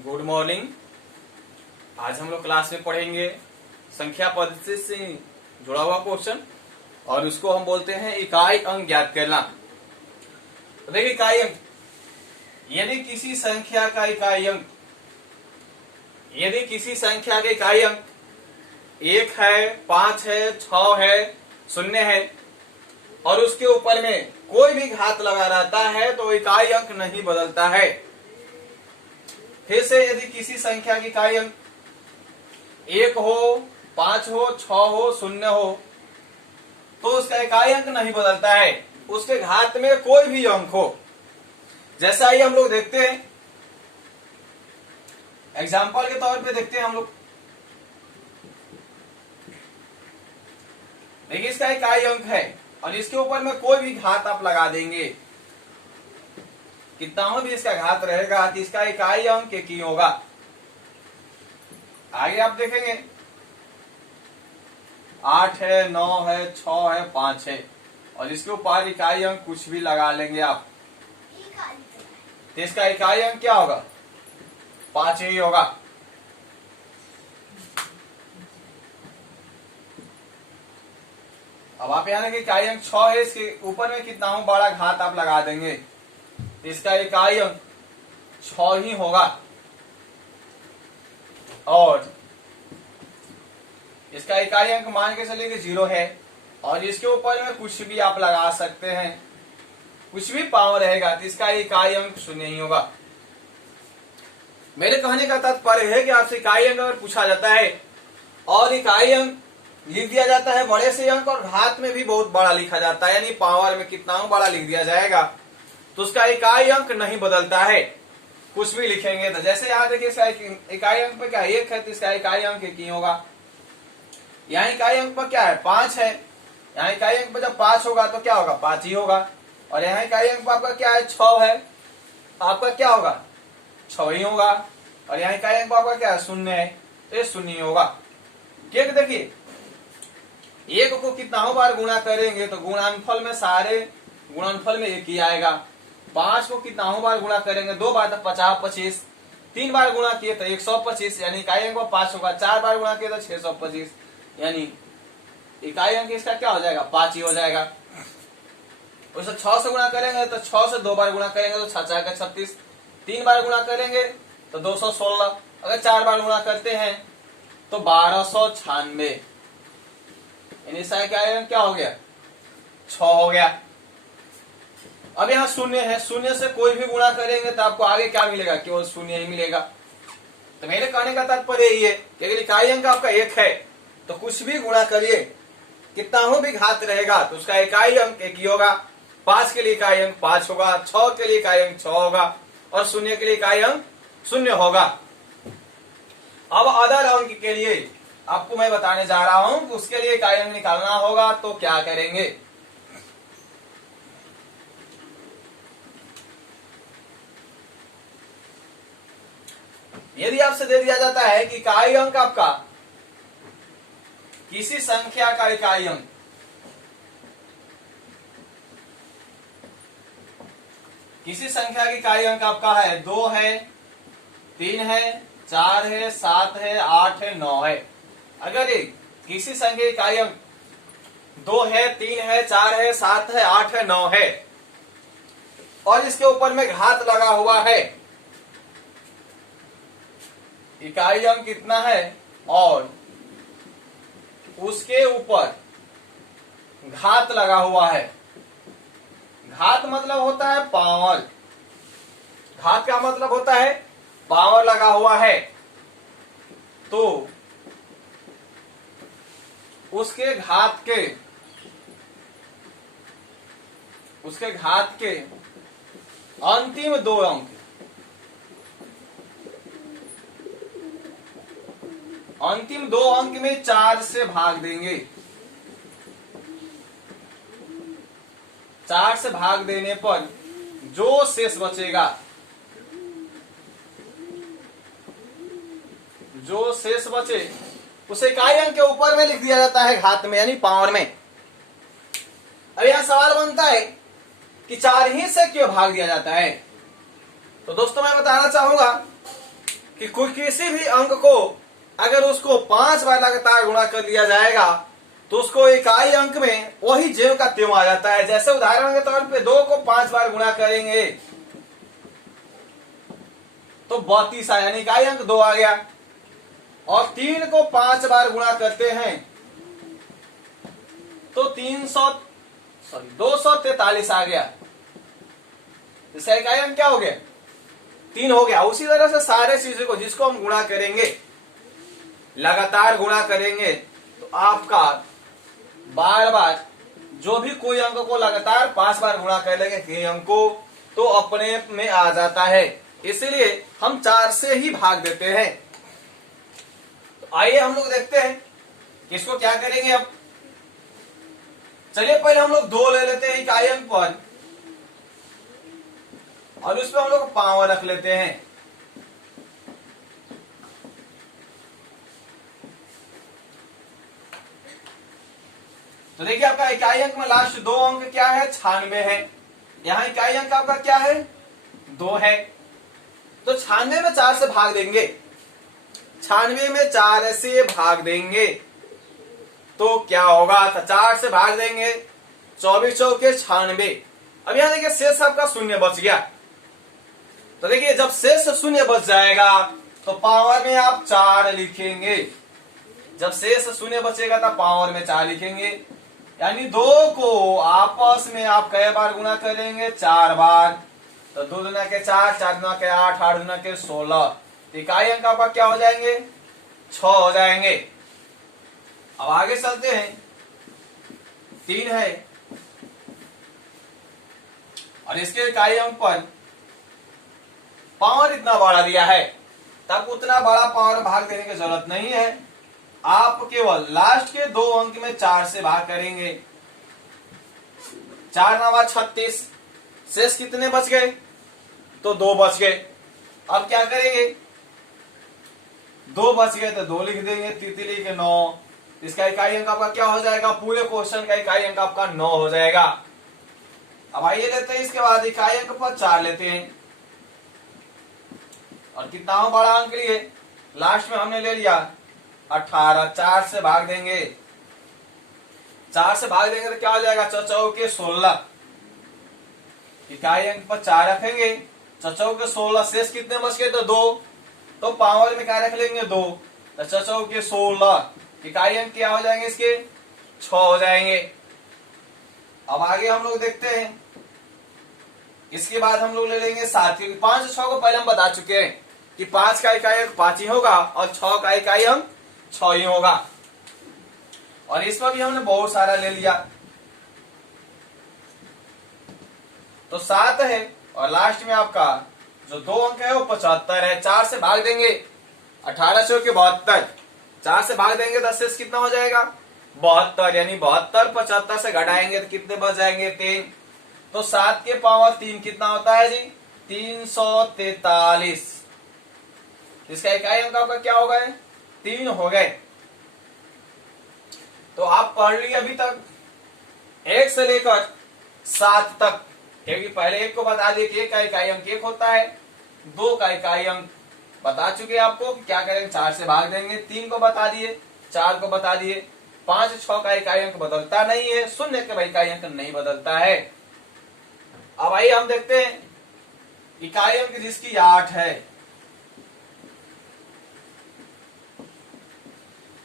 Good morning. आज हम लोग क्लास में पढ़ेंगे संख्या पद्धति से जुड़ा हुआ क्वेश्चन और उसको हम बोलते हैं इकाई अंक ज्ञात करना। तो देखिए इकाई अंक, यदि किसी संख्या का इकाई अंक एक है, 5 है, 6 है, 0 है और उसके ऊपर में कोई भी घात लगा रहता है तो इकाई अंक नहीं बदलता है। फिर से यदि किसी संख्या की इकाई अंक 1 हो, 5 हो, 6 हो, 0 हो तो उसका इकाई अंक नहीं बदलता है, उसके घात में कोई भी अंक हो। जैसा ही हम लोग देखते हैं, एग्जाम्पल के तौर पे देखते हैं हम लोग। देखिए इसका इकाई अंक है और इसके ऊपर में कोई भी घात आप लगा देंगे, कितना हो भी इसका घात रहेगा तो इसका इकाई अंक एक ही होगा। आगे आप देखेंगे 8 है, 9 है, 6 है, 5 है और इसके ऊपर इकाई अंक कुछ भी लगा लेंगे आप तो इसका इकाई अंक क्या होगा? 5 ही होगा। अब आप यहाँ देखिए इकाई अंक 6 है, इसके ऊपर में कितना हो बड़ा घात आप लगा देंगे तो इसका इकाई अंक 6 ही होगा। और इसका इकाई अंक मान के चलिए 0 है और इसके ऊपर में कुछ भी आप लगा सकते हैं, कुछ भी पावर रहेगा तो इसका इकाई अंक 0 ही होगा। मेरे कहने का तात्पर्य है कि आपसे इकाई अंक अगर पूछा जाता है और इकाई अंक लिख दिया जाता है बड़े से अंक और घात में भी बहुत बड़ा लिखा जाता है, यानी पावर में कितना बड़ा लिख दिया जाएगा तो उसका इकाई अंक नहीं बदलता है, कुछ भी लिखेंगे तो। जैसे यहाँ देखिए इसका इकाई अंक पे क्या 1 है तो इसका इकाई अंक 1 ही होगा। यहाँ इकाई अंक पर क्या है? 5 है, यहाँ इकाई अंक पर जब 5 होगा तो क्या होगा? 5 ही होगा। और यहाँ इकाई अंक पर आपका क्या है? 6 है, आपका क्या होगा? 6 ही होगा। और यहाँ इकाई अंक पर आपका क्या है? 0 है, तो ये 0 ही होगा। ठीक, देखिए 1 को कितना बार गुणा करेंगे तो गुणनफल में सारे गुणनफल में 1 ही आएगा। 5 को कितना बार गुणा करेंगे? 2 बार तो 50 25, 3 बार गुणा किए तो 125, यानी इकाई अंक 5 होगा। 4 बार गुणा किए तो 625, यानी इकाई अंक इसका क्या हो जाएगा? 5 ही हो जाएगा। उसे 6 से गुणा करेंगे तो 6 से 2 बार गुणा करेंगे तो 6 4 36, 3 बार गुणा करेंगे तो 216, अगर 4 बार गुणा करते हैं तो 1296, यानी इसका इकाई अंक क्या हो गया? 6 हो गया। अब यहाँ 0 है, 0 से कोई भी गुणा करेंगे तो आपको आगे क्या मिलेगा? केवल 0 ही मिलेगा। तो मेरे कहने का तात्पर्य यही है कि अगर इकाई अंक आपका 1 है तो कुछ भी गुणा करिए, कितना हो भी घात रहेगा तो उसका इकाई अंक 1 ही होगा। 5 के लिए इकाई अंक 5 होगा, 6 के लिए इकाई अंक 6 होगा और 0 के लिए इकाई अंक 0 होगा। अब अदर अंक के लिए आपको मैं बताने जा रहा हूं कि उसके लिए इकाई अंक निकालना होगा तो क्या करेंगे। यदि आपसे दे दिया जाता है कि इकाई अंक आपका किसी संख्या का इकाई अंक आपका है 2 है, 3 है, 4 है, 7 है, 8 है, 9 है। अगर किसी संख्या का इकाई अंक 2 है, 3 है, 4 है, 7 है, 8 है, 9 है और इसके ऊपर में घात लगा हुआ है, इकाई अंक कितना है और उसके ऊपर घात लगा हुआ है। घात मतलब होता है पावर, घात का मतलब होता है पावर लगा हुआ है, तो उसके घात के अंतिम 2 अंक में 4 से भाग देंगे। 4 से भाग देने पर जो शेष बचेगा, उसे इकाई अंक के ऊपर में लिख दिया जाता है घात में, यानी पावर में। अब यहां सवाल बनता है कि 4 ही से क्यों भाग दिया जाता है। तो दोस्तों मैं बताना चाहूंगा कि कोई किसी भी अंक को अगर उसको 5 बार लगातार गुणा कर लिया जाएगा तो उसको इकाई अंक में वही ज्यों का त्यों आ जाता है। जैसे उदाहरण के तौर पे 2 को 5 बार गुणा करेंगे तो 32 आया, यानी इकाई अंक 2 आ गया। और 3 को 5 बार गुणा करते हैं तो 243 आ गया, इसका इकाई अंक क्या हो गया? 3 हो गया। उसी तरह से सारे चीजों को जिसको हम गुणा करेंगे, लगातार गुणा करेंगे, तो आपका बार बार जो भी कोई अंक को लगातार 5 बार गुणा कर लेंगे किसी अंक को तो अपने में आ जाता है। इसीलिए हम 4 से ही भाग देते हैं। तो आइए हम लोग देखते हैं कि इसको क्या करेंगे। अब चलिए पहले हम लोग 2 ले लेते हैं इकाई अंक पर और उस पर हम लोग पावर रख लेते हैं। तो देखिए आपका इकाई अंक में लास्ट 2 अंक क्या है? 96 है। यहां इकाई अंक आपका क्या है? 2 है। तो 96 में 4 से भाग देंगे, 96 में 4 से भाग देंगे तो क्या होगा? तो 4 से भाग देंगे, 24 चौके 96। अब यहां देखिए शेष आपका 0 बच गया। तो देखिए जब शेष 0 बच जाएगा तो पावर में आप 4 लिखेंगे। जब शेष 0 बचेगा तो पावर में 4 लिखेंगे, यानी 2 को आपस में आप कई बार गुणा करेंगे? 4 बार। तो 2 दूना के 4, 4 दूना के 8, 8 दूना के 16। इकाई अंक आपका क्या हो जाएंगे? 6 हो जाएंगे। अब आगे चलते हैं। 3 है और इसके इकाई अंक पर पावर इतना बड़ा दिया है, तब उतना बड़ा पावर भाग देने की जरूरत नहीं है। आप केवल लास्ट के 2 अंक में 4 से भाग करेंगे। 4 9 36, शेष कितने बच गए? तो 2 बच गए। अब क्या करेंगे? 2 बच गए तो 2 लिख देंगे, तितली के 9। इसका इकाई अंक आपका क्या हो जाएगा? पूरे क्वेश्चन का इकाई अंक आपका 9 हो जाएगा। अब आइए लेते हैं इसके बाद इकाई अंक पर 4 लेते हैं और कितना बड़ा अंक लिए? लास्ट में हमने ले लिया 18। 4 से भाग देंगे, 4 से भाग देंगे तो क्या हो जाएगा? चौचौ के 16। इकाई अंक पर 4 रखेंगे, चौचौ के 16। शेष कितने बच गए? तो 2। तो पावर में क्या रख लेंगे? 2। तो चौचौ के 16। इकाई अंक क्या हो जाएंगे इसके? 6 हो जाएंगे। अब आगे हम लोग देखते हैं। इसके बाद हम लोग ले लेंगे 7, क्योंकि 5 और 6 को पहले हम बता चुके हैं कि 5 का इकाई अंक 5 ही होगा और 6 का इकाई अंक 6 ही होगा। और इसमें भी हमने बहुत सारा ले लिया। तो 7 है और लास्ट में आपका जो 2 अंक है वो 75 है। 4 से भाग देंगे, 18 चौके 72। 4 से भाग देंगे तो शेष कितना हो जाएगा? 72, यानी 72 75 से घटाएंगे तो कितने बच जाएंगे? 3। तो 7 के पावर 3 कितना होता है जी? 343। इसका इकाई अंक आपका क्या हो गए? 3 हो गए। तो आप पढ़ लिए अभी तक 1 से लेकर 7 तक, क्योंकि पहले 1 को बता दिए कि 1 का इकाई अंक 1 होता है। 2 का इकाई अंक बता चुके आपको कि क्या करेंगे? 4 से भाग देंगे। 3 को बता दिए, 4 को बता दिए। 5 6 का इकाई अंक बदलता नहीं है, 0 का इकाई अंक नहीं बदलता है। अब आइए हम देखते हैं इकाई अंक जिसकी 8 है।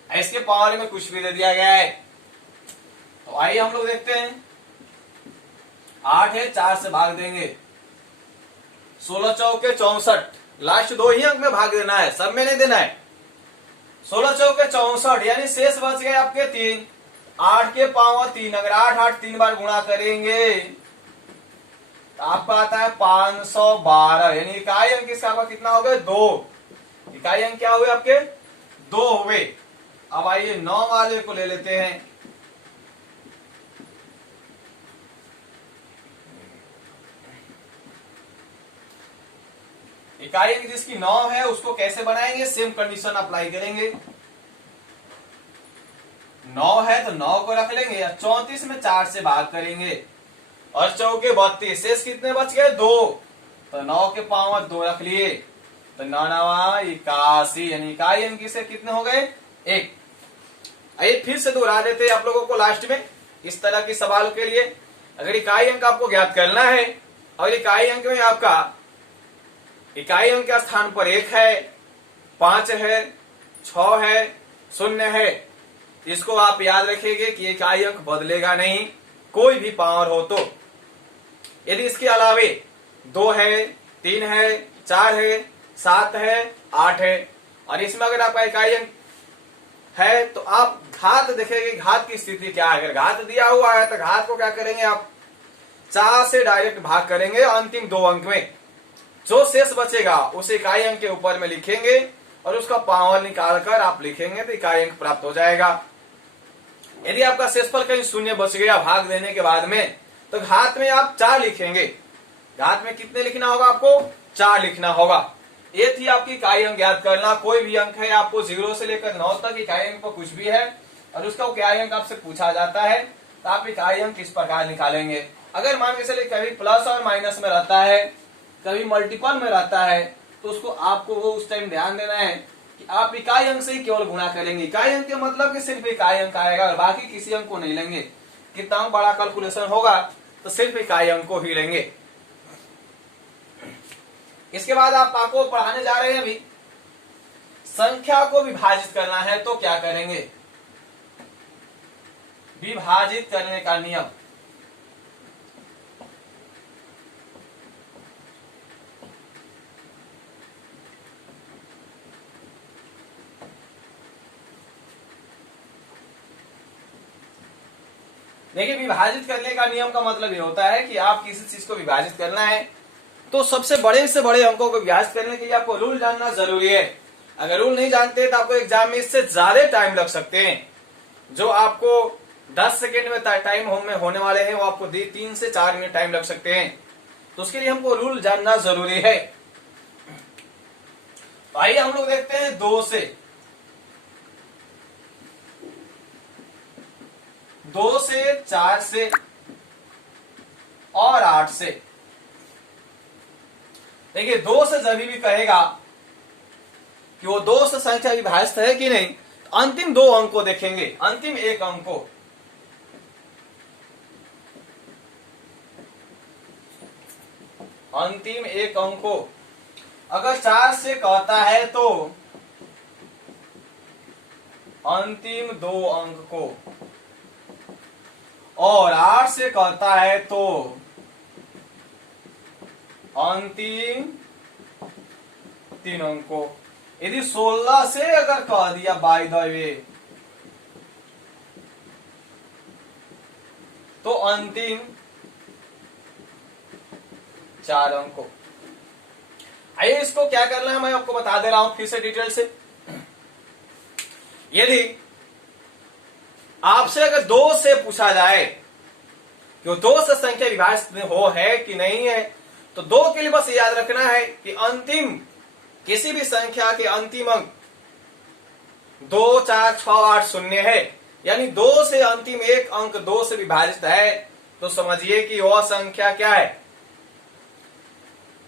इसके पावर में कुछ भी दे दिया गया है। तो आइए हम लोग देखते हैं। 8 है, 4 से भाग देंगे, 16 चौके 64। लास्ट 2 ही अंक में भाग देना है, सब में नहीं देना है। 16 चौके 64, यानी शेष बच गए आपके 3। 8 के पावर 3, अगर 8 8 3 बार गुणा करेंगे तो आपका आता है 512, यानी इकाई अंक इसका आपका कितना हो गया? 2। इकाई अंक क्या हुए आपके? 2 हुए। अब आइए 9 वाले को ले लेते हैं। इकाई अंक जिसकी 9 है उसको कैसे बनाएंगे? सेम कंडीशन अप्लाई करेंगे। 9 है तो 9 को रख लेंगे, 34 में 4 से भाग करेंगे और चौके 32। शेष कितने बच गए? 2। तो 9 के पावर 2 रख लिए। तो 9 81 यानी इकाई अंक किसे कितने हो गए? 1। आइए फिर से दोहरा देते हैं आप लोगों को लास्ट में इस तरह के सवाल के लिए। अगर इकाई अंक आपको ज्ञात करना है और इकाई अंक में आपका इकाई अंक के स्थान पर 1 है, 5 है, 6 है, 0 है, इसको आप याद रखेंगे कि इकाई अंक बदलेगा नहीं कोई भी पावर हो तो। यदि इसके अलावे 2 है, 3 है, 4 है, 7 है, 8 है और इसमें अगर आपका इकाई अंक है तो आप घात देखेंगे, घात की स्थिति क्या है। अगर घात दिया हुआ है तो घात को क्या करेंगे आप 4 से डायरेक्ट भाग करेंगे अंतिम 2 अंक में, जो शेष बचेगा उस इकाई अंक के ऊपर में लिखेंगे और उसका पावर निकालकर आप लिखेंगे तो इकाई अंक प्राप्त हो जाएगा। यदि आपका शेषफल कहीं 0 बच गया भाग देने के बाद में तो घात में आप 4 लिखेंगे। घात में कितने लिखना होगा आपको? 4 लिखना होगा। ये थी आपकी इकाई अंक ज्ञात करना। कोई भी अंक है आपको 0 से लेकर 9 तक इकाई अंक पर कुछ भी है और उसका इकाई अंक आपसे पूछा जाता है तो आप इकाई अंक किस प्रकार निकालेंगे। अगर मान के चलिए कभी प्लस और माइनस में रहता है, कभी मल्टीपल में रहता है तो उसको आपको वो उस टाइम ध्यान देना है कि आप इकाई अंक से ही केवल गुणा करेंगे। इकाई अंक के मतलब कि सिर्फ इकाई अंक आएगा और बाकी किसी अंक को नहीं लेंगे। कितना बड़ा कैलकुलेशन होगा तो सिर्फ इकाई अंक को ही लेंगे। इसके बाद आपको पढ़ाने जा रहे हैं अभी संख्या को विभाजित करना है तो क्या करेंगे? विभाजित करने का नियम। देखिए विभाजित करने का नियम का मतलब ये होता है कि आप किसी चीज को विभाजित करना है तो सबसे बड़े से बड़े अंकों को विभाजित करने के लिए आपको रूल जानना जरूरी है। अगर रूल नहीं जानते तो आपको एग्जाम में इससे ज्यादा टाइम लग सकते हैं। जो आपको 10 सेकेंड में टाइम में होने वाले हैं वो आपको 3 से 4 मिनट टाइम लग सकते हैं। तो उसके लिए हमको रूल जानना जरूरी है। तो आइए हम लोग देखते हैं 2 से 4 से और 8 से। देखिए 2 से जब भी कहेगा कि वो 2 से संख्या विभाजित है कि नहीं तो अंतिम 2 अंक को देखेंगे, अंतिम 1 अंक को। अंतिम 1 अंक को अगर 4 से कहता है तो अंतिम 2 अंक को और 8 से कहता है तो अंतिम 3 अंक को। यदि 16 से अगर कह दिया बाय द वे तो अंतिम 4 अंक को। आइए इसको क्या करना है मैं आपको बता दे रहा हूं फिर से डिटेल से। यदि आपसे अगर 2 से पूछा जाए कि वो 2 से संख्या विभाजित हो है कि नहीं है तो 2 के लिए बस याद रखना है कि अंतिम किसी भी संख्या के अंतिम अंक 2, 4, 6, 8, 0 है, यानी 2 से अंतिम 1 अंक 2 से विभाजित है तो समझिए कि वह संख्या क्या है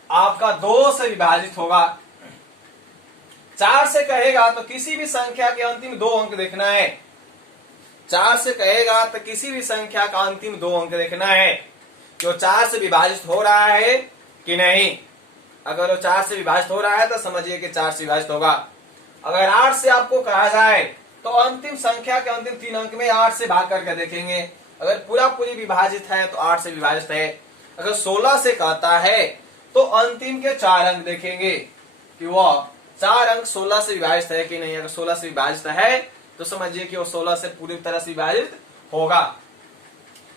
आपका 2 से विभाजित होगा। 4 से कहेगा तो किसी भी संख्या के अंतिम 2 अंक देखना है। 4 से कहेगा तो किसी भी संख्या का अंतिम 2 अंक देखना है कि वो 4 से विभाजित हो रहा है कि नहीं। अगर वो 4 से विभाजित हो रहा है तो समझिए कि 4 से विभाजित होगा। अगर 8 से आपको कहा जाए तो अंतिम संख्या के अंतिम 3 अंक में 8 से भाग करके देखेंगे। अगर पूरा पूरी विभाजित है तो 8 से विभाजित है। अगर 16 से कहता है तो अंतिम के 4 अंक देखेंगे कि वह 4 अंक 16 से विभाजित है कि नहीं। अगर 16 से विभाजित है तो समझिए कि वो 16 से पूरी तरह से विभाजित होगा।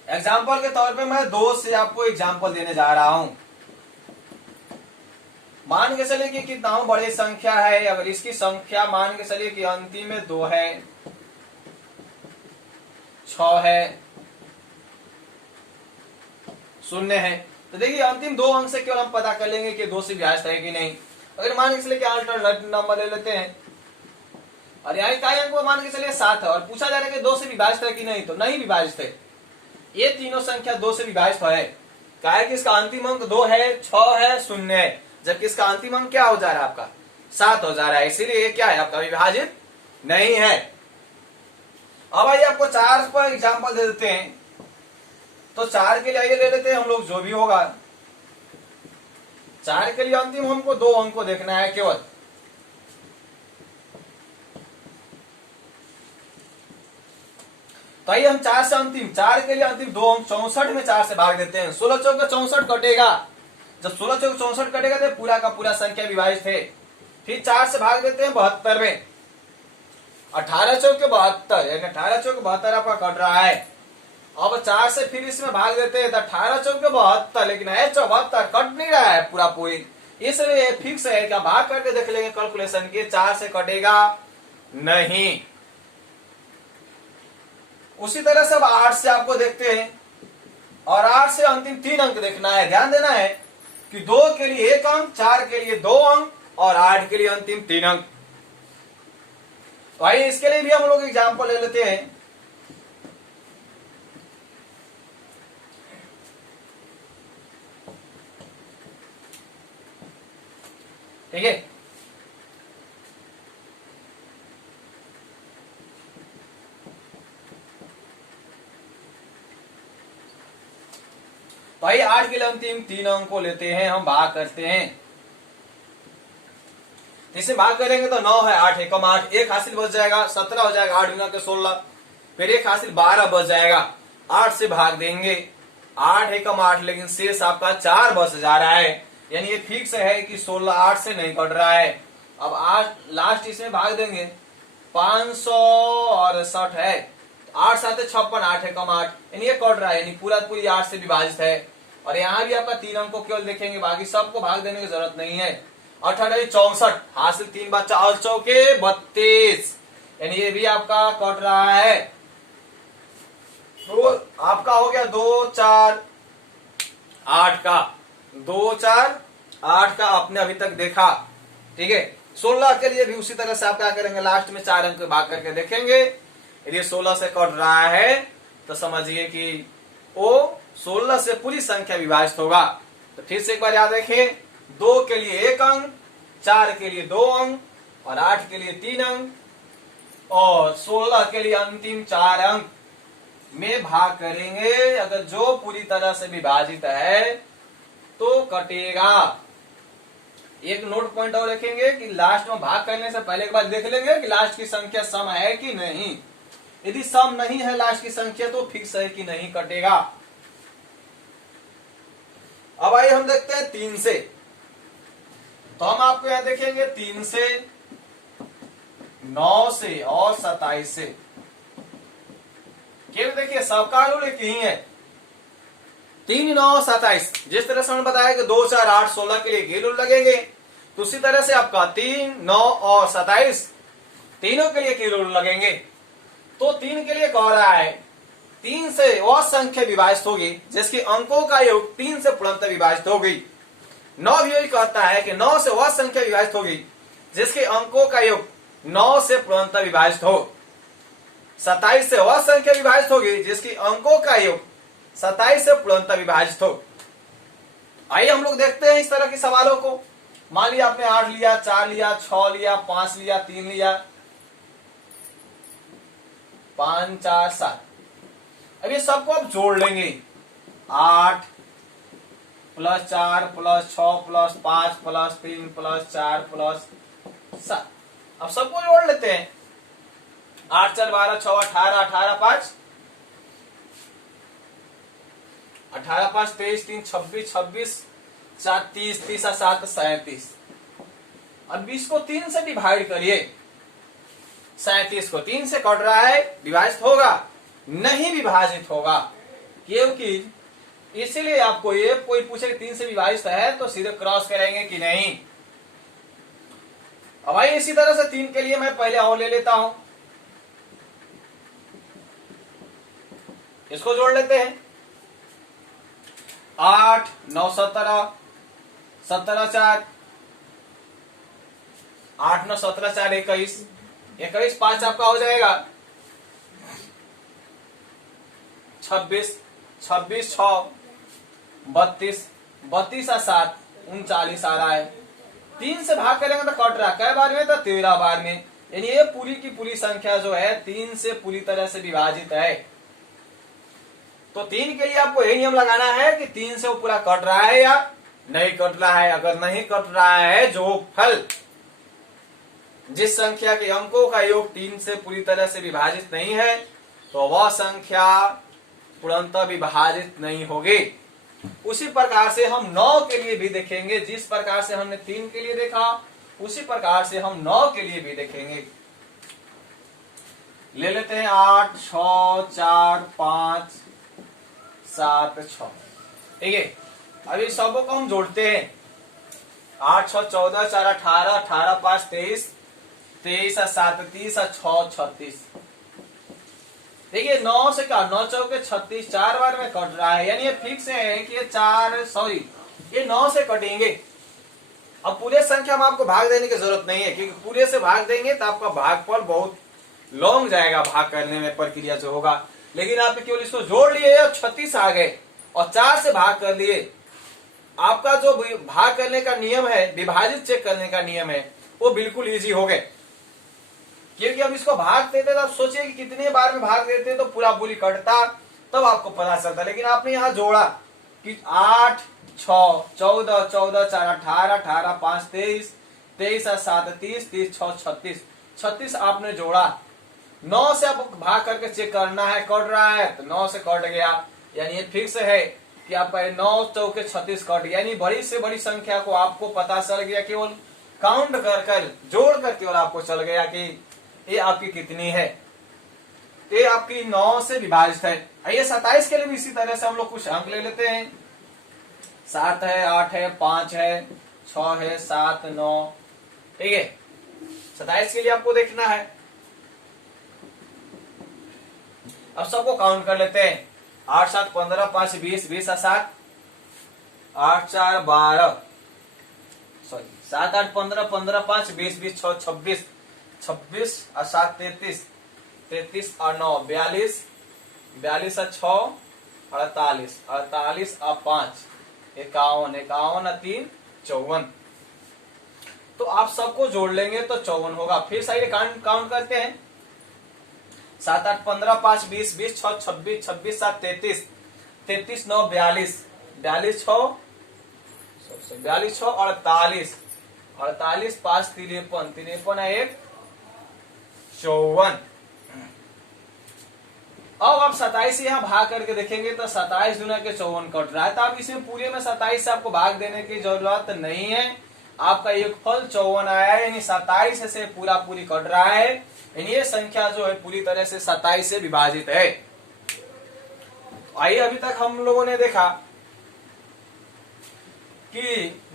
एग्जाम्पल के तौर पे मैं 2 से आपको एग्जाम्पल देने जा रहा हूं। मान के चलिए कि कितना बड़ी संख्या है। अगर इसकी संख्या मान के चलिए कि अंतिम में 2 है, 6 है, 0 है तो देखिए अंतिम 2 अंक से केवल हम पता कर लेंगे कि 2 से विभाजित है कि नहीं। अगर मान के चलिए कि अल्टरनेटिव नंबर ले लेते हैं और यहाँ इकाई अंक को मान के चलिए 7 है और पूछा जा रहा है कि 2 से विभाजित है कि नहीं तो नहीं विभाजित है। ये तीनों संख्या 2 से विभाजित है। क्या है कि इसका अंतिम अंक 2 है, 6 है, 0 है, जबकि इसका अंतिम अंक क्या हो जा रहा है आपका 7 हो जा रहा है, इसीलिए ये क्या है आपका विभाजित नहीं है। अब आइए आपको 4 पर एग्जाम्पल दे देते हैं। तो 4 के लिए आइए ले लेते हैं हम लोग, जो भी होगा 4 के लिए अंतिम हमको 2 अंक को देखना है केवल। तो आइए हम 4 से अंतिम, 4 के लिए अंतिम 2 अंक 64 में 4 से भाग देते हैं। 16 चौक 64 कटेगा, जब 16 चौक 64 कटेगा तो पूरा का पूरा संख्या विभाजित है। फिर 4 से भाग देते हैं 72 में, 18 चौक 72 यानी 18 चौक 72 आपका कट रहा है। अब 4 से फिर इसमें भाग देते हैं तो 18 चौक 72, लेकिन 74 कट नहीं रहा है पूरा पूरी, इसलिए फिक्स है क्या भाग करके देख लेंगे कैलकुलेशन के, 4 से कटेगा नहीं। उसी तरह से अब 8 से आपको देखते हैं, और 8 से अंतिम 3 अंक देखना है। ध्यान देना है कि 2 के लिए 1 अंक, 4 के लिए 2 अंक और 8 के लिए अंतिम 3 अंक। तो आइए इसके लिए भी हम लोग एग्जाम्पल ले लेते हैं। ठीक है, तो आइए 8 के लिए अंतिम 3 अंक को लेते हैं, हम भाग करते हैं। इसे भाग करेंगे तो 9 है, 8 एकम 8, 1 हासिल बच जाएगा, 17 हो जाएगा, 8 गुना के 16, फिर 1 हासिल 12 बच जाएगा। 8 से भाग देंगे, 8 एकम 8, लेकिन शेष आपका 4 बच जा रहा है, यानी ये फिक्स है कि 16 8 से नहीं कट रहा है। अब 8 लास्ट इसमें भाग देंगे, 568 है, 8 7 56, 8 एकम 8, यानी ये कट रहा है, यानी पूरा पूरी 8 से विभाजित है। और यहाँ भी आपका 3 अंक को केवल देखेंगे, बाकी सबको भाग देने की जरूरत नहीं है। 18 64 हासिल 3 बच्चा और चौके 32, यानी ये भी आपका कट रहा है। तो आपका हो गया 2 4 8 का, 2 4 8 का आपने अभी तक देखा। ठीक है, 16 के लिए भी उसी तरह से आप क्या करेंगे, लास्ट में 4 अंक भाग करके देखेंगे। यदि 16 से कट रहा है तो समझिए कि वो 16 से पूरी संख्या विभाजित होगा। तो फिर से एक बार याद रखिए, 2 के लिए 1 अंक, 4 के लिए 2 अंक और 8 के लिए 3 अंक और 16 के लिए अंतिम 4 अंक में भाग करेंगे। अगर जो पूरी तरह से विभाजित है तो कटेगा। एक नोट पॉइंट और रखेंगे कि लास्ट में भाग करने से पहले एक बार देख लेंगे कि लास्ट की संख्या सम है कि नहीं। यदि सम नहीं है लास्ट की संख्या तो फिक्स है कि नहीं कटेगा। अब आइए हम देखते हैं 3 से। तो हम आपको यहां देखेंगे 3 से, 9 से और 27 से। केवल देखिए सबका रूल एक ही है, 3 9 27। जिस तरह से हमने बताया कि 2 4 8 16 के लिए ये रूल लगेंगे, तो उसी तरह से आपका 3 9 और 27 तीनों के लिए रूल लगेंगे। तो 3 के लिए कह रहा है 3 से वह संख्या विभाजित होगी जिसके अंकों का योग 3 से पूर्णतः विभाजित होगी। 9 भी यही कहता है कि 9 से वह संख्या विभाजित होगी जिसके अंकों का योग 9 से पूर्णतः विभाजित हो। 27 से वह संख्या विभाजित होगी जिसकी अंकों का योग 27 से पूर्णतः विभाजित हो। आइए हम लोग देखते हैं इस तरह के सवालों को। मान लिया आपने 8 लिया, 4 लिया, 6 लिया, 5 लिया, 3 लिया, 5 4 7। अब ये सबको आप जोड़ लेंगे, 8 plus 4 plus 6 plus 5 plus 3 plus 4 plus 7। अब सबको जोड़ लेते हैं, 8 4 12 6 18, 18 5 18 5 23 3 26 26 4 30 30 7 37। अब 20 को 3 से डिवाइड करिए, 37 को 3 से कट रहा है, विभाजित होगा नहीं विभाजित होगा, क्योंकि इसीलिए आपको ये कोई पूछे 3 से विभाजित है तो सीधे क्रॉस करेंगे कि नहीं। अब आइए इसी तरह से 3 के लिए मैं पहले और ले लेता हूं, इसको जोड़ लेते हैं। 8 9 17 17 4 8 9 17 4 21 21 5 आपका हो जाएगा 26 26 6 32 32 और 7 39 आ रहा है। 3 से भाग करेंगे तो कट रहा कै बार में, तो 13 बार में। यानी ये पूरी की पूरी संख्या जो है 3 से पूरी तरह से विभाजित है। तो 3 के लिए आपको यही नियम लगाना है कि 3 से वो पूरा कट रहा है या नहीं कट रहा है। अगर नहीं कट रहा है, जोगफल जिस संख्या के अंकों का योग 3 से पूरी तरह से विभाजित नहीं है, तो वह संख्या पूर्णतः विभाजित नहीं होगी। उसी प्रकार से हम 9 के लिए भी देखेंगे। जिस प्रकार से हमने 3 के लिए देखा, उसी प्रकार से हम 9 के लिए भी देखेंगे। ले लेते हैं 8, 6, 4, 5, 7, 6। ठीक है, अभी सबों को हम जोड़ते हैं। 8, 6, 14, 4, 18, 18, 5, 23, 23, 7, 30, 6, 36। देखिए 9 से क्या, 9 चौके 36, 4 बार में कट रहा है। यानी ये फिक्स है कि ये 9 से कटेंगे। अब पूरे संख्या में आपको भाग देने की जरूरत नहीं है, क्योंकि पूरे से भाग देंगे तो आपका भागफल बहुत लॉन्ग जाएगा भाग करने में, प्रक्रिया जो होगा। लेकिन आप केवल इसको जोड़ लिए और 36 आ गए और 4 से भाग कर लिए, आपका जो भाग करने का नियम है, विभाजित चेक करने का नियम है, वो बिल्कुल इजी हो गए। क्योंकि अब इसको भाग देते तो आप सोचिए कि कितने बार में भाग देते तो पूरा पूरी कटता, तब आपको पता चलता। लेकिन आपने यहाँ जोड़ा कि 8, 6, 14, 14, 4, 18, 18, 5, 23, 23, 7, 30, 30, 6, 36, 36 आपने जोड़ा। 9 से आप भाग करके चेक करना है, कट रहा है तो 9 से कट गया। यानी ये फिक्स है कि आपका 9 चौके 36 कट, यानी बड़ी से बड़ी संख्या को आपको पता चल गया, केवल काउंट कर जोड़ कर केवल आपको चल गया कि ये आपकी कितनी है। ये आपकी 9 से विभाजित है। आइए 27 के लिए भी इसी तरह से हम लोग कुछ अंक ले लेते हैं। 7 है, 8 है, 5 है, 6 है, 7, 9। ठीक है, 27 के लिए आपको देखना है। अब सबको काउंट कर लेते हैं। 8, 7, 15, 5, 20, 20 और 7, 8, 4, 12, 7, 8, 15, 15, 5, 20, 20, 6, 26, 26 और 7, 33, 33 और 9, 42, 42 और 6, 48, 48 और 5, 51, 51 और 3, 54। तो आप सबको जोड़ लेंगे तो 54 होगा। फिर सही काउंट करते हैं। 7, 8, 15, 5, 20, 20, 6, 26, 26, 7, 33, 33, 9, 42, 42, 6, 42, 6, 48, 48, 5, 53, 53, 1, 54। अब आप 27 से यहाँ भाग करके देखेंगे तो 27 गुना के 54 कट रहा है। तो आप इसमें पूरे में 27 से आपको भाग देने की जरूरत नहीं है। आपका योगफल 54 आया है, यानी 27 से पूरा पूरी कट रहा है। यानी ये संख्या जो है पूरी तरह से 27 से विभाजित है। आइए अभी तक हम लोगों ने देखा कि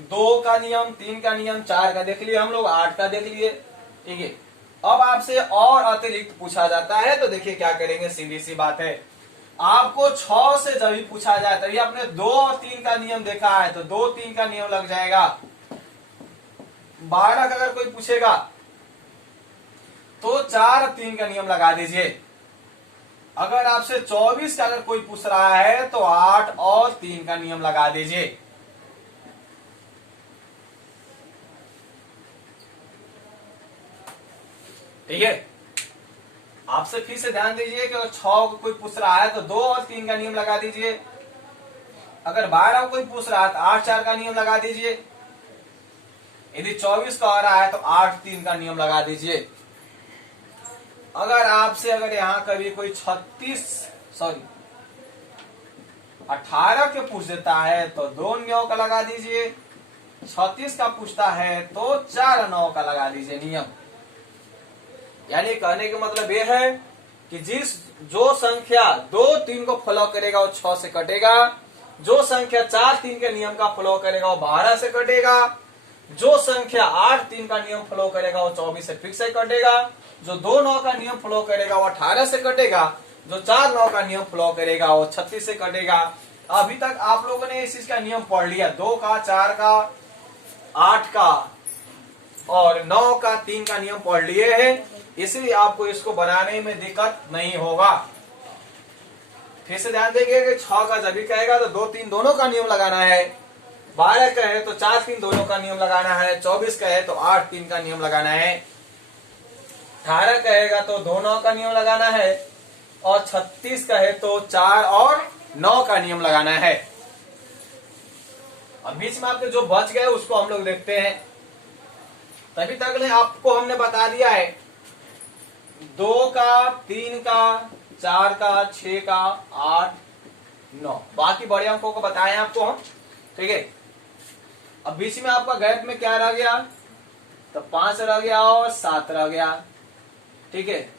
2 का नियम, 3 का नियम, 4 का देख लिए हम लोग, 8 का देख लिए। ठीक है, अब आपसे और अतिरिक्त पूछा जाता है तो देखिए क्या करेंगे। सीधी सी बात है, आपको 6 से जब भी पूछा जाए, तभी आपने 2 और 3 का नियम देखा है तो 2, 3 का नियम लग जाएगा। 12 का अगर कोई पूछेगा तो 4 और 3 का नियम लगा दीजिए। अगर आपसे 24 का अगर कोई पूछ रहा है तो 8 और 3 का नियम लगा दीजिए। ठीक है, आपसे फिर से ध्यान दीजिए कि अगर 6 को कोई पूछ रहा है तो 2 और 3 का नियम लगा दीजिए। अगर 12 को कोई पूछ रहा है तो 8, 4 का नियम लगा दीजिए। यदि 24 का आ रहा है तो 8, 3 का नियम लगा दीजिए। अगर आपसे यहाँ कभी कोई 18 के पूछ देता है तो 2 9 का लगा दीजिए। 36 का पूछता है तो 4 9 का लगा दीजिए नियम। यानी कहने का मतलब यह है कि जो संख्या 2, 3 को फॉलो करेगा वो 6 से कटेगा। जो संख्या 4, 3 के नियम का फॉलो करेगा वो 12 से कटेगा। जो संख्या 8, 3 का नियम फॉलो करेगा वो 24 से फिक्स से कटेगा। जो 2 9 का नियम फॉलो करेगा वो 18 से कटेगा। जो 4 9 का नियम फॉलो करेगा वो 36 से कटेगा। अभी तक आप लोगों ने इस चीज का नियम पढ़ लिया, 2 का, 4 का, 8 का और 9 का, 3 का नियम पढ़ लिए हैं। इसलिए आपको इसको बनाने में दिक्कत नहीं होगा। फिर से ध्यान देंगे कि 6 का जब भी कहेगा तो 2, 3 दोनों का नियम लगाना है। 12 का है तो 4 3 दोनों का नियम लगाना है, 24 का है तो 8 3 का नियम लगाना है, 18 कहेगा तो दोनों का नियम लगाना है, और 36 का है तो 4 और 9 का नियम लगाना है। अब बीच में आपके जो बच गए उसको हम लोग देखते हैं। तभी तक ने आपको हमने बता दिया है 2 का, 3 का, 4 का, 6 का, 8, 9, बाकी बड़े अंकों को बताए आपको हम, ठीक है। अब बीच में आपका गैप में क्या रह गया, तो 5 रह गया और 7 रह गया, ठीक है,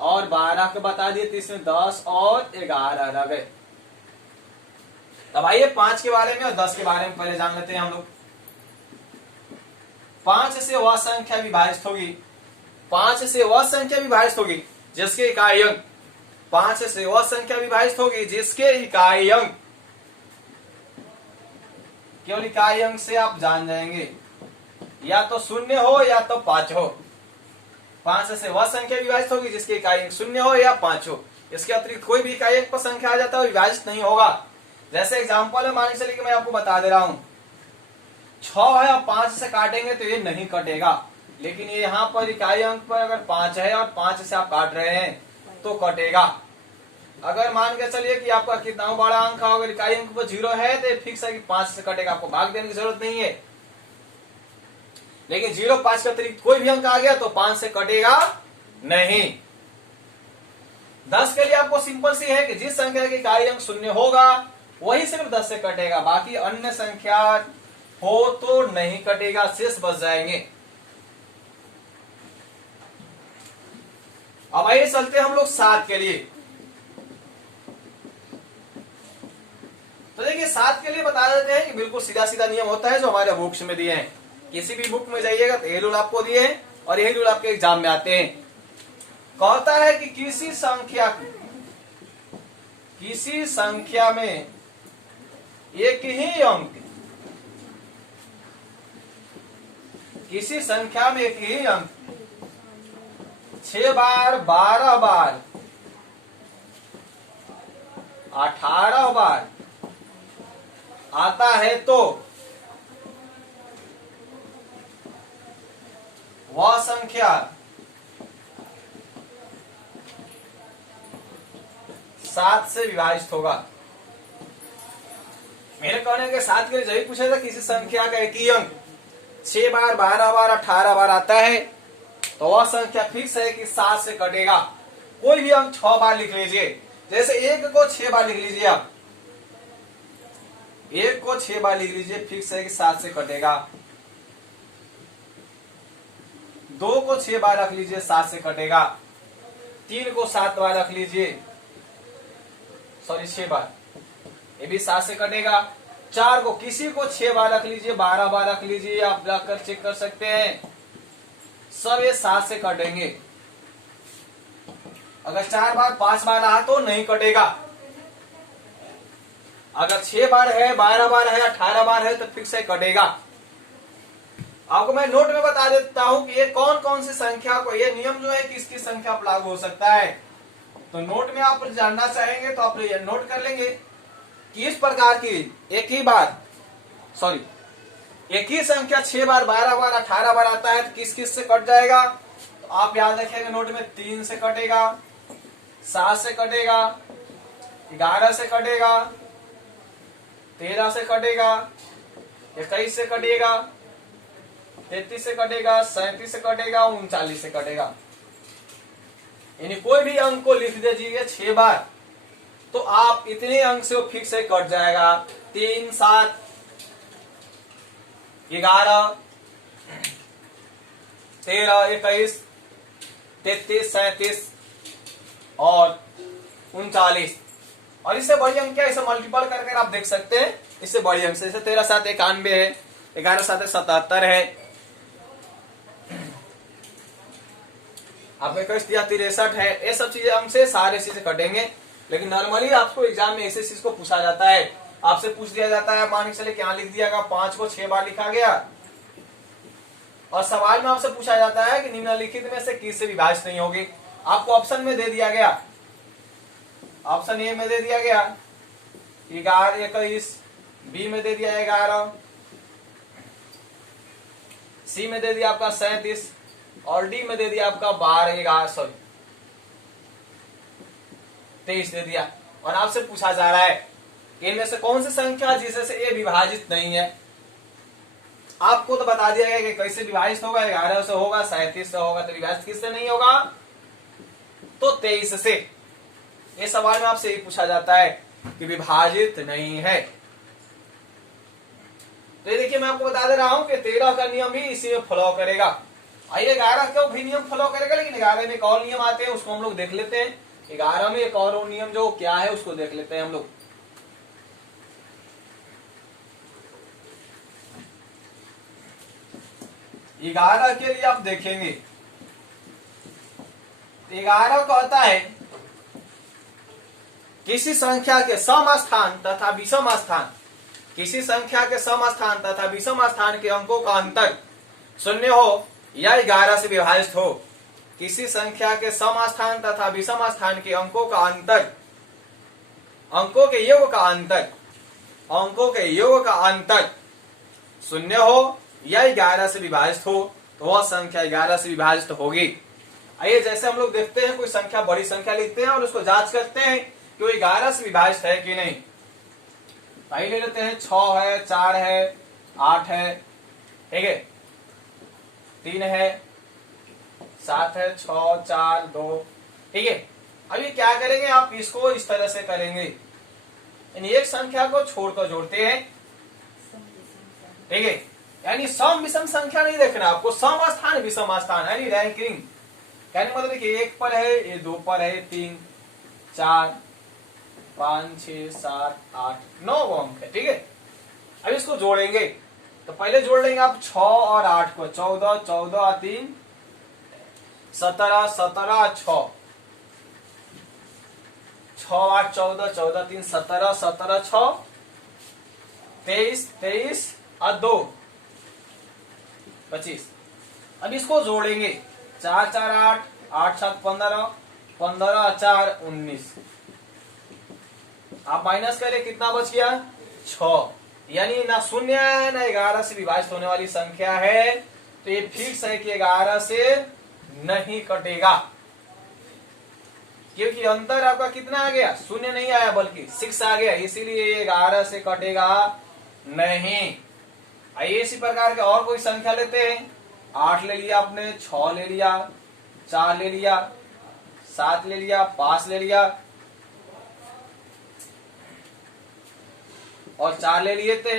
और 12 के बता दिए तो इसमें 10 और 11 रह गए। तब आइए 5 के बारे में और 10 के बारे में पहले जान लेते हैं हम लोग। 5 से वह संख्या विभाजित होगी, 5 से वह संख्या विभाजित होगी जिसके इकाई अंक, 5 से वह संख्या विभाजित होगी जिसके इकाई अंक, केवल इकाई अंक से आप जान जाएंगे, या तो 0 हो या तो 5 हो। 5 से वह संख्या विभाजित होगी जिसके इकाई अंक 0 हो या 5 हो। इसके अतिरिक्त कोई भी इकाई अंक पर संख्या आ जाता है विभाजित नहीं होगा। जैसे एग्जांपल है, मान के चलिए कि मैं आपको बता दे रहा हूं 6 है और 5 से काटेंगे तो ये नहीं कटेगा, लेकिन ये यहाँ पर इकाई अंक पर अगर 5 है और 5 से आप काट रहे हैं तो कटेगा। अगर मान के चलिए कि आपका कितना बड़ा अंक है, अगर इकाई अंक पर 0 है तो फिक्स है कि 5 से कटेगा, आपको भाग देने की जरूरत नहीं है। लेकिन 0 5 के अतिरिक्त कोई भी अंक आ गया तो 5 से कटेगा नहीं। 10 के लिए आपको सिंपल सी है कि जिस संख्या के इकाई अंक 0 होगा वही सिर्फ 10 से कटेगा, बाकी अन्य संख्या हो तो नहीं कटेगा, शेष बच जाएंगे। अब आइए चलते हम लोग 7 के लिए। तो देखिए 7 के लिए बता देते हैं कि बिल्कुल सीधा सीधा नियम होता है जो हमारे बुक्स में दिए हैं। किसी भी बुक में जाइएगा तो ये रूल आपको दिए हैं और यही रूल आपके एग्जाम में आते हैं। कहता है कि किसी संख्या में एक ही अंक, किसी संख्या में एक ही अंक 6 बार, 12 बार, 18 बार आता है तो वह संख्या 7 से विभाजित होगा। मेरे कहने के 7 के लिए जब पूछा था किसी संख्या का एक ही अंक 6 बार, 12 बार, 18 बार आता है तो वह संख्या फिक्स है कि 7 से कटेगा। कोई भी अंक 6 बार लिख लीजिए, जैसे 1 को 6 बार लिख लीजिए, आप 1 को 6 बार लिख लीजिए, फिक्स है कि 7 से कटेगा। 2 को 6 बार रख लीजिए, 7 से कटेगा। 3 को 7 बार रख लीजिए, 6 बार, ये भी 7 से कटेगा। 4 को किसी को 6 बार रख लीजिए, 12 बार रख लीजिए, आप जाकर चेक कर सकते हैं, सब ये 7 से कटेंगे। अगर 4 बार 5 बार रहा तो नहीं कटेगा। अगर 6 बार है, 12 बार है, 18 बार है तो फिक्स है कटेगा। आपको मैं नोट में बता देता हूं कि ये कौन कौन सी संख्या को, ये नियम जो है किसकी संख्या पर लागू हो सकता है। तो नोट में आप जानना चाहेंगे तो आप ये नोट कर लेंगे कि इस प्रकार की एक ही संख्या 6 बार, 12 बार, 18 बार आता है तो किस किस से कट जाएगा। तो आप याद रखेंगे नोट में 3 से कटेगा, 7 से कटेगा, 11 से कटेगा, 13 से कटेगा, 21 से कटेगा, 33 से कटेगा, 37 से कटेगा, 39 से कटेगा। यानी कोई भी अंक को लिख दीजिए 6 बार तो आप इतने अंक से वो फिक्स है कट जाएगा। 3, 7, 11, 13, 21, 33, 37 और 39। और इससे बड़ी अंक क्या, इसे मल्टीपल करके आप देख सकते हैं। इससे बड़ी अंक जैसे 13 7 91 है, 11 7 77 है, आपने 21 63 है। ये सब चीजें अंक से सारे चीजें कटेंगे। लेकिन नॉर्मली आपको एग्जाम में ऐसे चीज को पूछा जाता है, आपसे पूछ दिया जाता है, मान के चले क्या लिख दिया गया, 5 को 6 बार लिखा गया और सवाल में आपसे पूछा जाता है कि निम्नलिखित में से किससे विभाजित नहीं होगी। आपको ऑप्शन में दे दिया गया, ऑप्शन ए में दे दिया गया 11, 21, बी में दे दिया 11, सी में दे दिया आपका 37 और डी में दे दिया आपका 23 दे दिया। और आपसे पूछा जा रहा है इनमें से कौन सी संख्या जिससे ए विभाजित नहीं है। आपको तो बता दिया गया कि कैसे विभाजित होगा, 11 से होगा, 37 से होगा, तो विभाजित किससे नहीं होगा, तो 23 से। ये सवाल में आपसे ये पूछा जाता है कि विभाजित नहीं है। तो ये देखिए मैं आपको बता दे रहा हूं कि 13 का नियम भी इसी में फॉलो करेगा। आइए 11 का भी नियम फॉलो करेगा, लेकिन 11 में एक और नियम आते हैं, उसको हम लोग देख लेते हैं। 11 में एक और नियम जो क्या है उसको देख लेते हैं हम लोग। 11 के लिए आप देखेंगे 11 कहता है किसी संख्या के सम स्थान तथा विषम स्थान, किसी संख्या के सम स्थान तथा विषम स्थान के अंकों का अंतर शून्य हो या 11 से विभाजित हो। किसी संख्या के सम स्थान तथा विषम स्थान के अंकों का अंतर, अंकों के योग का अंतर, अंकों के योग का अंतर शून्य हो या 11 से विभाजित हो तो वह संख्या 11 से विभाजित होगी। आइए जैसे हम लोग देखते हैं कोई संख्या बड़ी संख्या लिखते हैं और उसको जांच करते हैं कि वो 11 से विभाजित है कि नहीं। आइए ले लेते हैं 6 है, 4 है, 8 है, ठीक है, 3 है, 7 है, 6, 4, 2, ठीक है। अभी क्या करेंगे आप इसको इस तरह से करेंगे, यानी एक संख्या को छोड़कर जोड़ते हैं, ठीक है। यानी सम विषम संख्या नहीं देखना आपको, सम स्थान विषम स्थान यानी रैंकिंग। कहने मतलब देखिए 1 पर है, ये 2 पर है, 3, 4, 5, 6, 7, 8, 9 अंक है, ठीक है। अब इसको जोड़ेंगे तो पहले जोड़ लेंगे आप 6 और 8 को, 14, 14, 3, 17, 17, 6, 6, 8, 14, 14, 3, 17, 17, 6, 23, 23 और 2, 25। अब इसको जोड़ेंगे 4, 4, 8, 8, 7, 15, 15, 4, 19। आप माइनस करें कितना बच गया, 6। यानी ना शून्य है ना 11 से विभाजित होने वाली संख्या है, तो ये फिक्स है कि 11 से नहीं कटेगा, क्योंकि अंतर आपका कितना आ गया, शून्य नहीं आया बल्कि 6 आ गया, इसीलिए ये 11 से कटेगा नहीं। आइए इसी प्रकार के और कोई संख्या लेते हैं। 8 ले लिया आपने, 6 ले लिया, 4 ले लिया, 7 ले लिया, 5 ले लिया और 4 ले लिए थे।